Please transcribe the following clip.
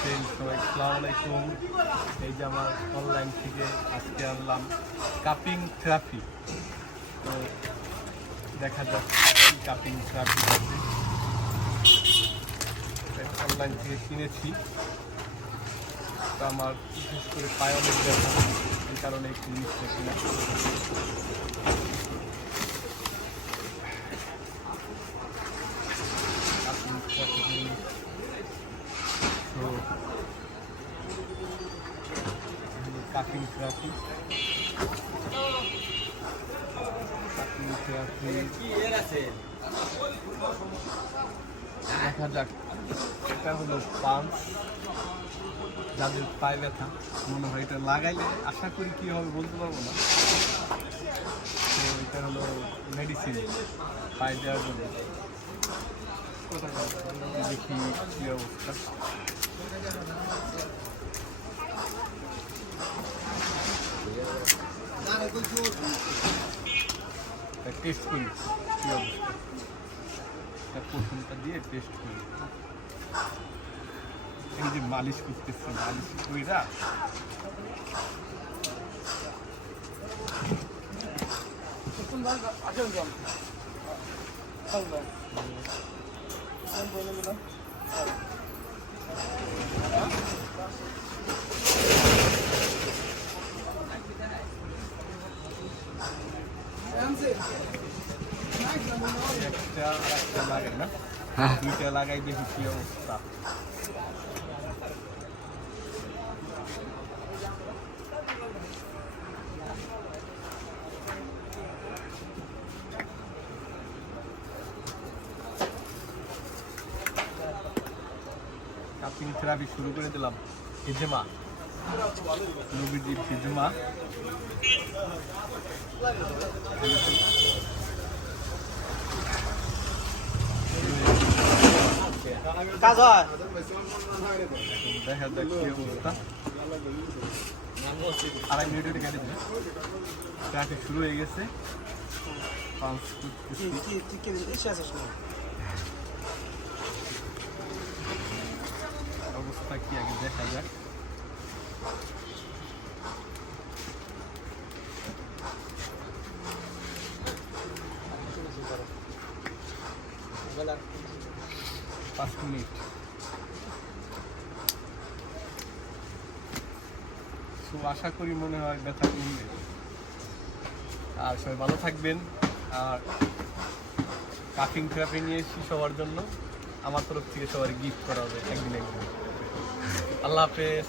আছেন সবাই? আসসালামু আলাইকুম। এই যে আমার অনলাইন থেকে আজকে আনলাম কাপিং থেরাপি। তো দেখা যাক কি কাপিং থেরাপি আছে। অনলাইন থেকে কিনেছি। তো আমার বিশেষ করে পায়ে অনেক ব্যথা, এই কারণে একটু জিনিসটা কিনা। কাপিং থেরাপি তো কাপিং থেরাপি দেখা যাক। এটা হলো পাঞ্চ, যাদের পায়ে ব্যথা মনে হয় এটা লাগাইলে আশা করি কী হবে বলতে পারবো না। তো এটা হলো মেডিসিন পায়ে দেওয়ার জন্য। দেখি কী অবস্থা। টেস্ট করি কী অবস্থা, প্রথমটা দিয়ে টেস্ট করি। এই যে মালিশ করতেছে, মালিশ কইরা একটা একটা লাগাই না, দুইটা লাগাই দেখি কি অবস্থা। কাপিং থেরাপি শুরু করে দিলাম। হিজমা নবীজি হিজমা দেখা যাক কি অবস্থা। 2.5 মিনিট কেটে দিলে ট্রাফিক শুরু হয়ে গেছে। অবস্থা কি আগে দেখা যাক। পাঁচ মিনিট। তো আশা করি মনে হয় ব্যথা কমবে। আর সবাই ভালো থাকবেন। আর কাপিং থেরাপি নিয়ে এসেছি সবার জন্য, আমার তরফ থেকে সবার গিফট করা হবে একদিন একদিন। আল্লাহ হাফেজ।